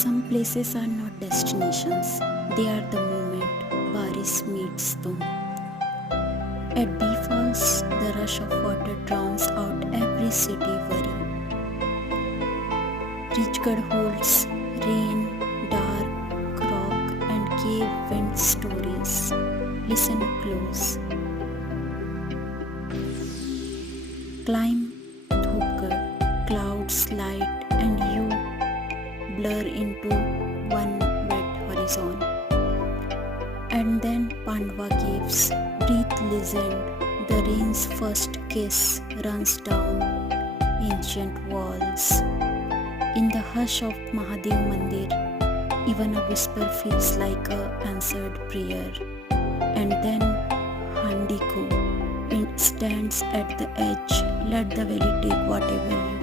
Some places are not destinations, they are the moment Baris meets them. At Bee Falls, the rush of water drowns out every city worry. Reachgad holds rain, dark, rock and cave wind stories. Listen close. Climb Dhupgad, clouds, light and you blur into one wet horizon. And then Pandva Caves, breathe legend, the rain's first kiss runs down ancient walls. In the hush of Mahadev Mandir, even a whisper feels like a answered prayer. And then Handiko, it stands at the edge, let the valley take whatever you